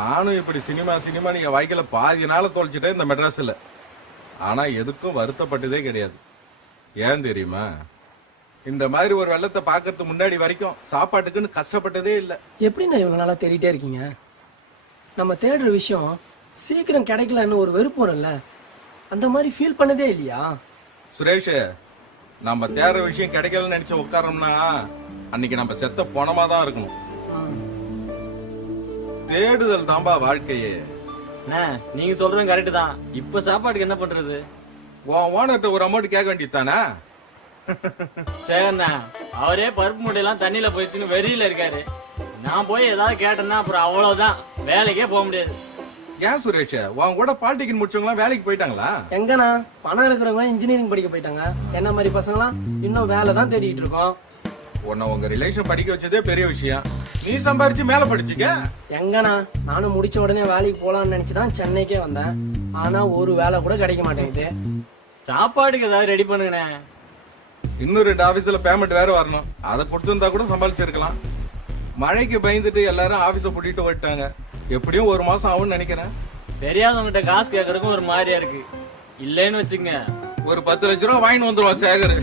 நானும் இப்படி சினிமா நீங்க வாழ்க்கையில பாதி நாள தொலைச்சிட்டேன் இந்த மெட்ராஸ்ல. ஆனா எதுக்கும் வருத்தப்பட்டதே கிடையாது. ஏன் தெரியுமா? இந்த மாதிரி ஒரு வெள்ளத்தை பாக்கிறதுக்கு முன்னாடி வரைக்கும் சாப்பாட்டுக்குன்னு கஷ்டப்பட்டதே இல்ல. எப்படி நான் இவ்வளவு நாளா தேடிட்டே இருக்கீங்க? நம்ம தேடுற விஷயம் சீக்கிரம் கிடைக்கலன்னு ஒரு வெறுப்பு வரும்ல, அந்த மாதிரி ஃபீல் பண்ணதே இல்லையா? சுரேஷ், நம்ம தேடுற விஷயம் கிடைக்கலன்னு நினைச்சு உட்காரோம்னா அன்னைக்கு நம்ம செத்த பணமா தான் இருக்கணும். தேடுதல் தான்பா வாழ்க்கையே. நீங்க சொல்றது கரெக்ட் தான். இப்ப சாப்பாட்டுக்கு என்ன பண்றது? ஓனர்ட்ட ஒரு அமௌண்ட் கேட்க வேண்டியதானே? சரிண்ணா, அவரே பருப்பு மூட்டையெல்லாம் தண்ணியில போயிடுச்சுன்னு வெறியில இருக்காரு. நான் போய் ஏதாவது கேட்டேன்னா அப்புறம் அவ்வளவுதான், வேலைக்கே போக முடியாது. ஏன் சுரேஷ், உன் கூட பாலிடெக்னிக் முடிச்சவங்க வேலைக்கு போயிட்டாங்களா? எங்கண்ணா, பணம் இருக்கிறவங்க இன்ஜினியரிங் படிக்க போயிட்டாங்க. என்ன மாதிரி பசங்களாம் இன்னும் வேலை தான் தேடிட்டு இருக்கோம். உன்னை உங்க ரிலேஷன் படிக்க வச்சதே பெரிய விஷயம். நீ சம்பாரிச்சு மேல படிச்சுக்க. எங்கண்ணா, நானும் முடிச்ச உடனே வேலைக்கு போலாம்னு நினைச்சுதான் சென்னைக்கே வந்தேன். ஆனா ஒரு வேலை கூட கிடைக்க மாட்டேங்குது. சாப்பாடுக்கு ஏதாவது ரெடி பண்ணுங்கண்ணே. இன்னும் 2 ஆபீஸ்ல பேமெண்ட் வேற வரணும். அதை கொடுத்திருந்தா கூட சமாளிச்சிருக்கலாம். மழைக்கு பயந்துட்டு எல்லாரும் ஆபீஸ பூட்டிட்டு போயிட்டாங்க. எப்படியும் 1 மாசம் ஆகும்னு நினைக்கிறேன். தெரியாதவங்கிட்ட காசு கேட்கறதுக்கும் ஒரு மாதிரியா இருக்கு. இல்லைன்னு வச்சுங்க, ஒரு 10 லட்சம் ரூபாய் வாங்கிட்டு வந்துருவான் சேகர்.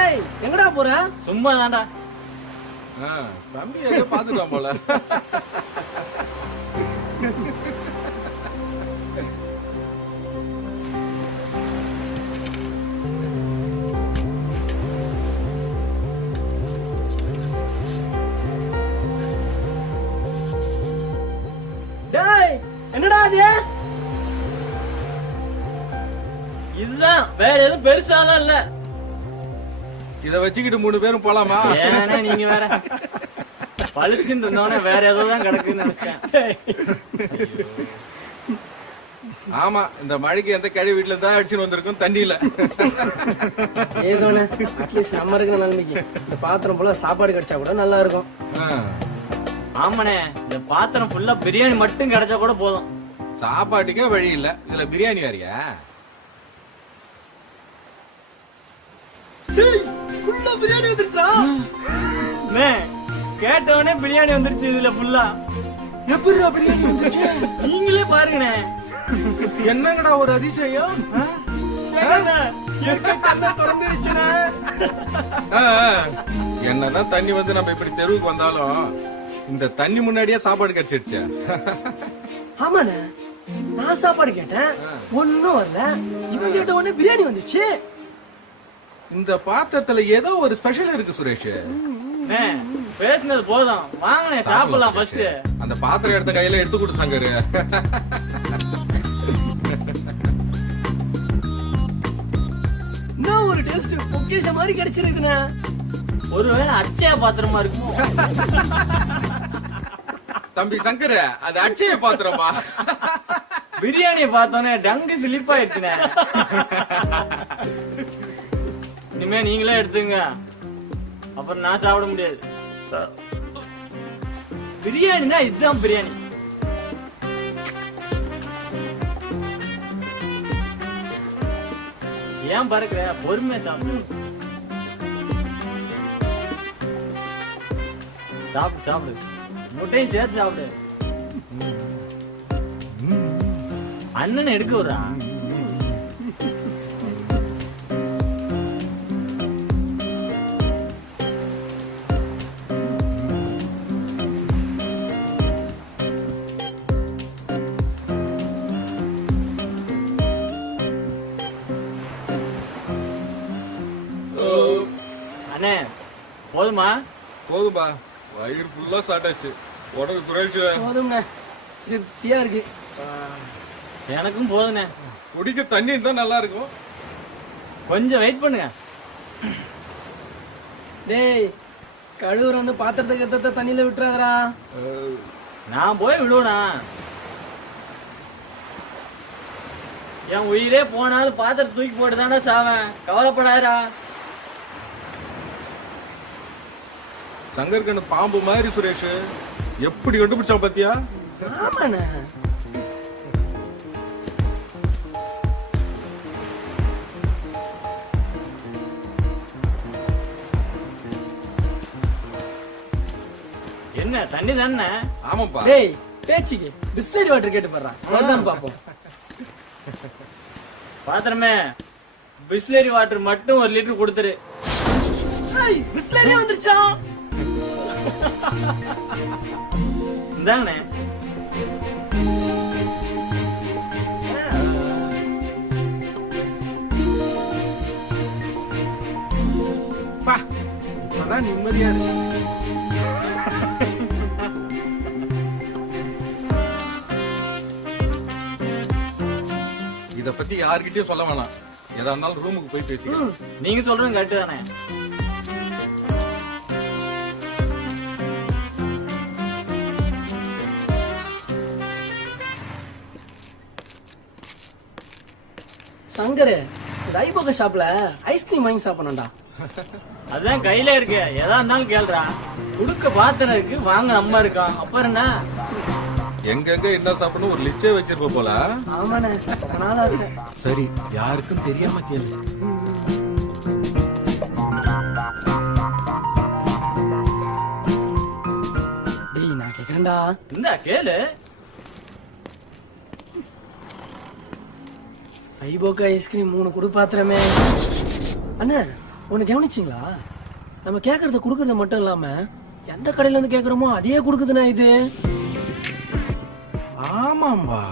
ஏய், எங்கடா போற? சும்மா தாண்டா. தம்பி ஏதோ பாத்துட்டான் போல. டேய், என்னடா அது? இதுதான், வேற எதுவும் பெருசாலாம் இல்ல. இத வச்சுக்கிட்டு 3 பேரும் போலாமா? ஏன்னா நீங்க வேற பழிச்சுட்டு இருந்தோன்னே வேற ஏதோ தான் கிடக்குன்னு நினைச்சேன். ஆமா, இந்த மழைக்கு எந்த கழி வீட்டுல தான் அடிச்சுன்னு வந்திருக்கும் தண்ணியில. ஏதோண்ணே, அட்லீஸ்ட் நம்ம இருக்கிற நிலைமைக்கு இந்த பாத்திரம் போல சாப்பாடு கிடைச்சா கூட நல்லா இருக்கும். ஆமாண்ணே, இந்த பாத்திரம் ஃபுல்லா பிரியாணி மட்டும் கிடைச்சா கூட போதும். சாப்பாட்டுக்கே வழி இல்ல, இதுல பிரியாணி வேறியா? பிரியாணி வந்துருச்சா? கேட்டவனே பிரியாணி வந்துருச்சு இதுல ஃபுல்லா. எப்படிடா பிரியாணி வந்துச்சு? நீங்களே பாருங்கண்ணே. என்னங்கடா ஒரு அதிசயம். என்னதான் தண்ணி வந்து நம்ம இப்படி தெருவுக்கு வந்தாலும் இந்த தண்ணி முன்னாடியே சாப்பாடு கிடைச்சிடுச்சு. ஆமாண்ணே, நான் சாப்பாடு கேட்டேன், ஒன்னும் வரல. இவன் கேட்ட உடனே பிரியாணி வந்துச்சு. இந்த பாத்திரத்துல ஏதோ ஒரு ஸ்பெஷல் இருக்கு சுரேஷ். பேசினது போதும், வாங்கண்ணே சாப்பிடலாம். ஃபர்ஸ்ட் அந்த பாத்திரம் எடுத்த கையில எடுத்து கொடு சங்கரு. இன்னும் ஒரு டேஸ்ட் பொக்கிஷ மாதிரி கிடைச்சிருக்குண்ணே. ஒருவேளை அச்சய பாத்திரமா இருக்கும். தம்பி சங்கரு, அது அச்சய பாத்திரமா? பிரியாணியை பார்த்தோன்னே டங்கு ஸ்லிப் ஆயிடுச்சுனே. இனிமே நீங்களே எடுத்துங்க, அப்புறம் நான் சாப்பிட முடியாது. பிரியாணினா இதுதான் பிரியாணி. ஏன் பறக்குற? பொறுமையா சாப்பிடு. சாப்பிடு சாப்பிடு, முட்டையும் சேர்த்து சாப்பிடு. அண்ணன் எடுக்க விடுறா. அண்ணே போதுமா? போதும்பா, வயிறு ஃபுல்லா சாட்டாச்சு. உடம்பு சுரேஷ் போதும்ண்ணே, திருப்தியா இருக்கு. எனக்கும் போதுண்ணே. குடிக்க தண்ணி இருந்தா நல்லா இருக்கும். கொஞ்சம் வெயிட் பண்ணுங்க. டேய், கழுவுற வந்து பாத்திரத்தை கத்தத்தை தண்ணியில விட்டுறாதரா. நான் போய் விடுவனா? என் உயிரே போனாலும் பாத்திரத்தை தூக்கி போட்டுதானே சாவேன். கவலைப்படாதா. சங்கர் கண்ணு பாம்பு மாதிரி சுரேஷ், எப்படி கண்டுபிடிச்சா பாத்தியா? ஆமாண்ணே, என்னண்ணே தண்ணி தானே? ஆமாப்பா. டேய் பேச்சுக்கு பிஸ்லரி வாட்டர் கேட்டு போடுறா அதான் பாப்போம். பாத்திரமே பிஸ்லரி வாட்டர் மட்டும் 1 லிட்டர் கொடுத்துரு. பிஸ்லரி வந்துருச்சா? இந்தாங்கண்ணே. பா, இப்பதான் நிம்மதியா இருக்கு. இத பத்தி யார்கிட்டயும் சொல்ல வேணாம். எதா இருந்தாலும் ரூமுக்கு போய் பேசிக்கலாம். நீங்க சொல்றது கரெக்ட் தானே? சங்கரு இந்த ஐபோக ஷாப்ல ஐஸ்கிரீம் வாங்கி சாப்பிடணும்டா. அதான் கையில இருக்கு, எதா இருந்தாலும் கேள்றா. குடுக்க பாத்திரம் இருக்கு, வாங்க நம்ம இருக்கோம். அப்புறம் என்ன? எங்கெங்க என்ன சாப்பிடணும் ஒரு லிஸ்டே வச்சிருப்ப போல. ஆமாண்ணே அதனால ஆசை. சரி, யாருக்கும் தெரியாம கேளு. டேய் நான் கேக்குறேன்டா. இந்தா கேளு. ஐபோக்கு ஐஸ்கிரீம் 3 குடு பாத்திரமே. அண்ணா ஒண்ணு கவனிச்சிங்களா? நம்ம கேக்குறத குடுக்கறது மட்டும் இல்லாம எந்த கடையில இருந்து கேக்குறோமோ அதையே குடுக்குதுண்ணா இது. ஆமாம்பா.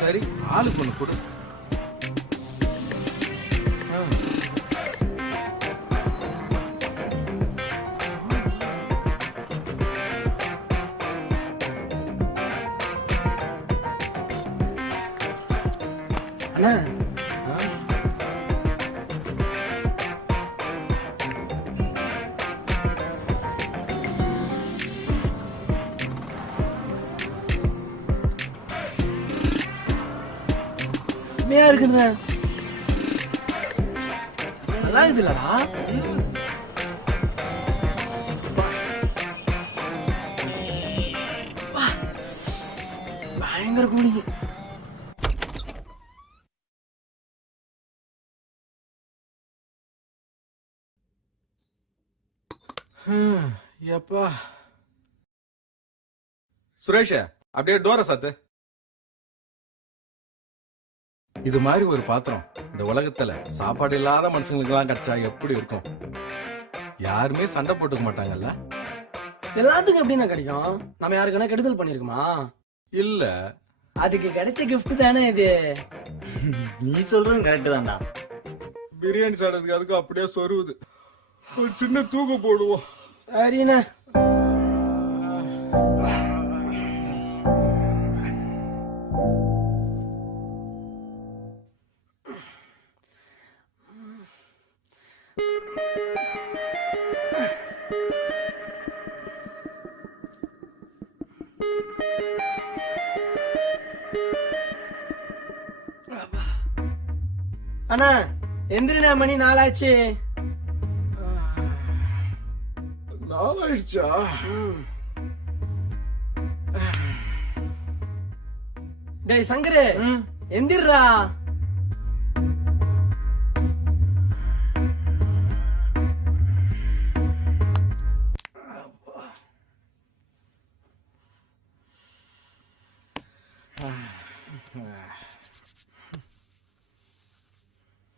சரி, ஆளுக்கு ஒண்ணு கொடு. அண்ணா செம்மையா இருக்குதுண்ணா. நல்லா இருக்குதுல்லடா. பயங்கர கூலிங். எப்பா சுரேஷ, அப்படியே டோர சாத்து. இது மாதிரி ஒரு பாத்திரம் இந்த உலகத்துல சாப்பாடு இல்லாத மனுஷங்களுக்கு எல்லாம் கிடைச்சா எப்படி இருக்கும்? யாருமே சண்டை போட்டுக்க மாட்டாங்கல்ல. எல்லாத்துக்கும் எப்படின்னா கிடைக்கும்? நம்ம யாருக்குன்னா கெடுதல் பண்ணிருக்குமா? இல்ல, அதுக்கு கிடைச்ச gift தானே இது. நீ சொல்றது கரெக்ட் தான்டா. பிரியாணி சாப்பிடறதுக்கு அதுக்கு அப்படியே சொருவுது. ஒரு சின்ன தூக்கு போடுவோம். சரிண்ணா. அண்ணா எந்திரிண்ணா, மணி 4 ஆச்சு. நாளாயிடுச்சா? டேய் சங்கரு எந்திரா.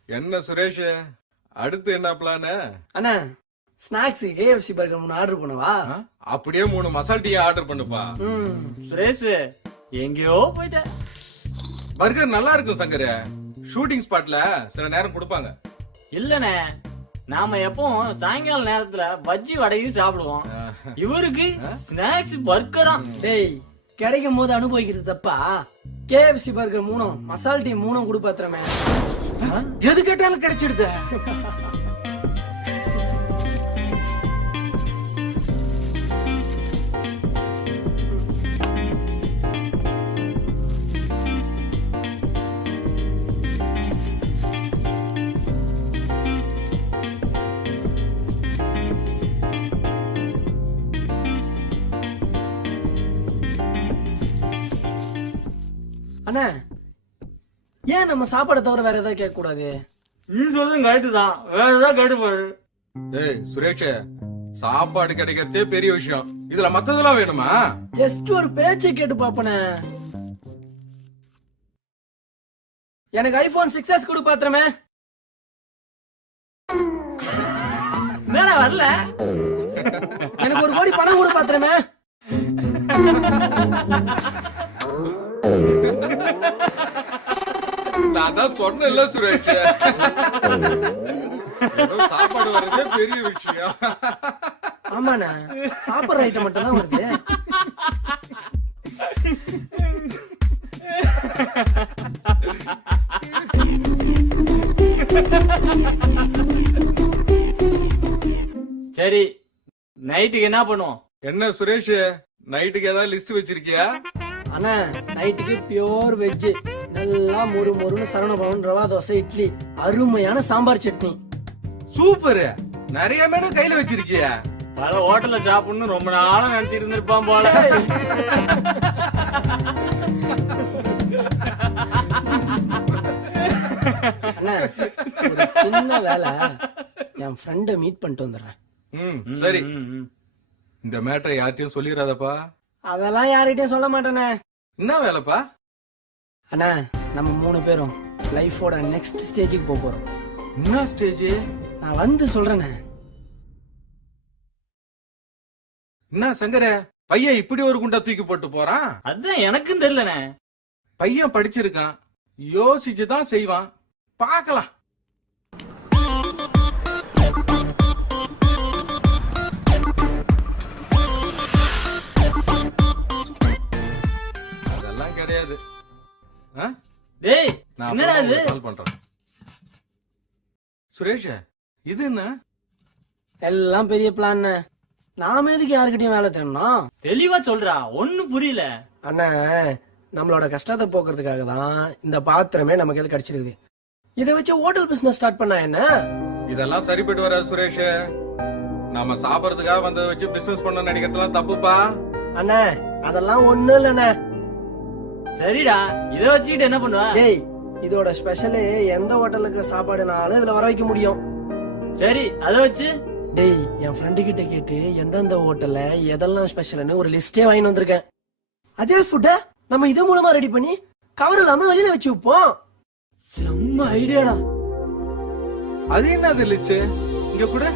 என்ன சுரேஷ், அடுத்து என்ன பிளான்? அண்ணா ஸ்நாக்ஸ் KFC பர்கர் 3 ஆர்டர் பண்ணவா? அப்படியே 3 மசால் டீ ஆர்டர் பண்ணுப்பா. சுரேஷ் எங்கேயோ போயிட்ட. பர்கர் நல்லா இருக்கும் சங்கரு. ஷூட்டிங் ஸ்பாட்ல சில நேரம் கொடுப்பாங்க. இல்லனே, நாம எப்பவும் சாயங்கால நேரத்துல பஜ்ஜி வடையும் சாப்பிடுவோம். இவருக்கு ஸ்நாக்ஸ் பர்கரா? டேய் கிடைக்கும் போது அனுபவிக்கிறது தப்பா? KFC பர்கர் 3 மசால் டீ 3 குடு பாத்திரமே. எது கேட்டாலும் கிடைச்சிடுது. அண்ணா ஏன் நம்ம சாப்பாடை தவிர வேற ஏதாவது கேட்க கூடாது? நீ சொல்றது கரெக்ட் தான், வேற ஏதாவது கேட்டு பாரு. ஏய் சுரேஷ், சாப்பாடு கிடைக்கிறதே பெரிய விஷயம், இதுல மத்ததெல்லாம் வேணுமா? ஜஸ்ட் ஒரு பேச்சை கேட்டு பாப்பனே. எனக்கு ஐபோன் 6s கொடு பாத்திரமே. என்னடா வரல? எனக்கு 1 கோடி பணம் கொடு பாத்திரமே. நான் தான் சொன்னேன்ல சுரேஷ், ஏதோ சாப்பாடு வர்றதே பெரிய விஷயம். ஆமாண்ணா, சாப்பிடுற ஐட்டம் மட்டும் தான் வருது. சரி, நைட்டுக்கு என்ன பண்ணுவோம்? என்ன சுரேஷ், நைட்டுக்கு ஏதாவது லிஸ்ட் வச்சிருக்கியா? அண்ணா, நைட்டுக்கு பியோர் வெஜ், நல்லா மொறு மொறுன்னு சரவணபவன் ரவா தோசை, இட்லி, அருமையான சாம்பார் சட்னி. சூப்பர், நிறைய மெனு கையில வச்சிருக்கியா? பல ஹோட்டல்ல சாப்பிடணும் ரொம்ப நாளா நினைச்சிட்டு இருந்திருப்பான் போல. அண்ணா, ஒரு சின்ன வேலை, என் ஃப்ரெண்ட மீட் பண்ணிட்டு வந்துடுறேன். சரி, இந்த மேட்டரை யார்கிட்டயும் சொல்லிடாதப்பா. அதெல்லாம் யார்கிட்டயும் சொல்ல மாட்டேனே. என்ன வேலைப்பா? அண்ணா, நம்ம 3 பேரும் லைஃபோட நெக்ஸ்ட் ஸ்டேஜுக்கு போறோம். என்ன ஸ்டேஜ்? நான் வந்து சொல்றேனே. என்ன சங்கர, பையன் இப்படி ஒரு குண்டா தூக்கி போட்டு போறான்? அதான் எனக்கும் தெரியலண்ணே. பையன் படிச்சிருக்கான், யோசிச்சுதான் செய்வான், பார்க்கலாம். அதெல்லாம் கிடையாது. டேய், நான் என்னடா இது? கால் பண்றேன். சுரேஷ், இது என்ன? எல்லாம் பெரிய பிளான். நாம எதுக்கு யாருக்கிட்டயும் வேலை தேடணும்? தெளிவா சொல்றா, ஒண்ணும் புரியல. அண்ணா, நம்மளோட கஷ்டத்தை போக்குறதுக்காக தான் இந்த பாத்திரமே நம்ம கையில கிடைச்சிருக்குது. இதை வச்சு ஹோட்டல் பிசினஸ் ஸ்டார்ட் பண்ணா என்ன? இதெல்லாம் சரிப்பட்டு வராது சுரேஷ். நாம சாப்பிடறதுக்காக வந்ததை வச்சு பிசினஸ் பண்ண நினைக்கிறதுலாம் தப்புப்பா. அண்ணா, அதெல்லாம் ஒண்ணும் இல்லண்ணா. சரிடா, இத வச்சுக்கிட்டு என்ன பண்ணுவ? டேய், இதோட ஸ்பெஷலே எந்த ஹோட்டலுக்கு சாப்பாடுனாலும் இதுல வர வைக்க முடியும். சரி, அத வச்சு டேய், என் ஃப்ரெண்டு கிட்ட கேட்டு எந்தெந்த ஹோட்டல்ல எதெல்லாம் ஸ்பெஷல்னு ஒரு லிஸ்டே வாங்கி வந்திருக்கேன். அதே ஃபுட்ட நம்ம இது மூலமா ரெடி பண்ணி கவர் இல்லாம வெளியில வச்சு வைப்போம். செம்ம ஐடியாடா. அது என்னது லிஸ்ட்? இங்க கூட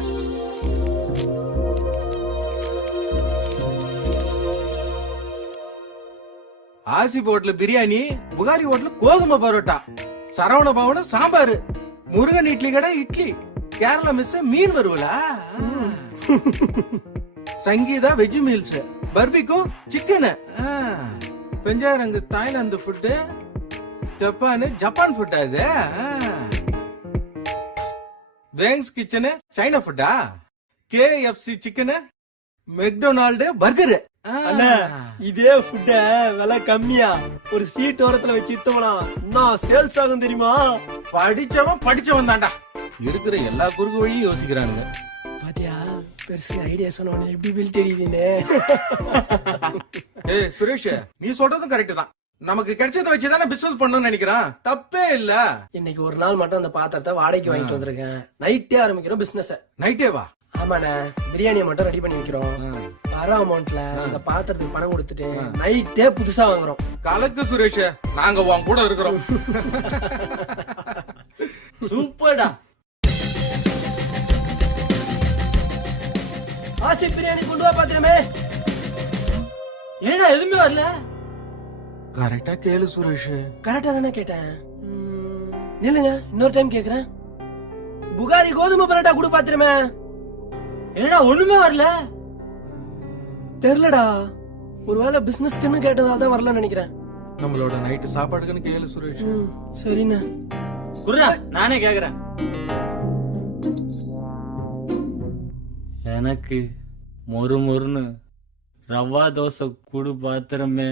ஆசிப் ஹோட்டல் பிரியாணி, புகாரி ஹோட்டல் கோதுமை பரோட்டா, சரவண பவன சாம்பார், முருகன் இட்லி கடை இட்லி, கேரளா மிஸ் மீன் வருவலா, சங்கீதா வெஜ் மீல்ஸ், பர்பிக்கும் சிக்கன், பெஞ்சாரங்கு தாய்லாந்து ஃபுட்டு, ஜப்பான் ஃபுட்டா இது, வேங்ஸ் கிச்சனு சைனா ஃபுட்டா, KFC சிக்கனு, மெக்டொனால்டு பர்கரு. அண்ணா, இதே ஃபுட்ட விலை கம்மியா ஒரு சீட் ஓரத்துல வச்சு இத்தவனா நான் சேல்ஸ் ஆகும் தெரியுமா? படிச்சவன் தான்டா. இருக்கிற எல்லா குறுக்கு வழியும் யோசிக்கிறானுங்க. பாத்தியா, பெருசு ஐடியா சொன்ன எப்படி பில் தெரியுதுன்னு. ஏய் சுரேஷ், நீ சொல்றதும் கரெக்ட் தான். நமக்கு கிடைச்சதை வச்சுதானே பிசினஸ் பண்ணணும்னு நினைக்கிறான், தப்பே இல்ல. இன்னைக்கு ஒரு நாள் மட்டும் அந்த பாத்திரத்தை வாடகைக்கு வாங்கிட்டு வந்திருக்கேன். நைட்டே ஆரம்பிக்கிறோம் பிசினஸ். நைட்டே வா. ஆமாண்ணே, பிரியாணியை மட்டும் ரெடி பண்ணி வைக்கிறோம். வர அமௌண்ட்ல அந்த பாத்திரத்துக்கு பணம் கொடுத்துட்டு நைட்டே புதுசா வாங்குறோம். கலக்கு சுரேஷ், நாங்க உன் கூட இருக்கிறோம். சூப்பர்டா. ஆசிப் பிரியாணி கொண்டு வா பாத்திரமே. ஏடா எதுவுமே வரல? கரெக்டா கேளு சுரேஷ். கரெக்டா தானே கேட்டேன். நில்லுங்க, இன்னொரு டைம் கேக்குறேன். புகாரி கோதுமை பரோட்டா கொடு பாத்திரமே. என்னடா ஒண்ணுமே வரல? தெரியலடா, ஒருவேளை பிசினஸ்க்குன்னு கேட்டதா தான் வரலன்னு நினைக்கிறேன். நம்மளோட நைட்டு சாப்பாடுக்குன்னு கேளு சுரேஷ். சரிண்ணா, குர்ரா, நானே கேக்குறேன். எனக்கு மொறு மொறுன்னு ரவா தோசை குடு பாத்திரமே.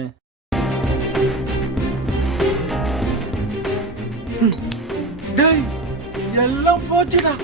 டேய், எல்லாம் போச்சுடா.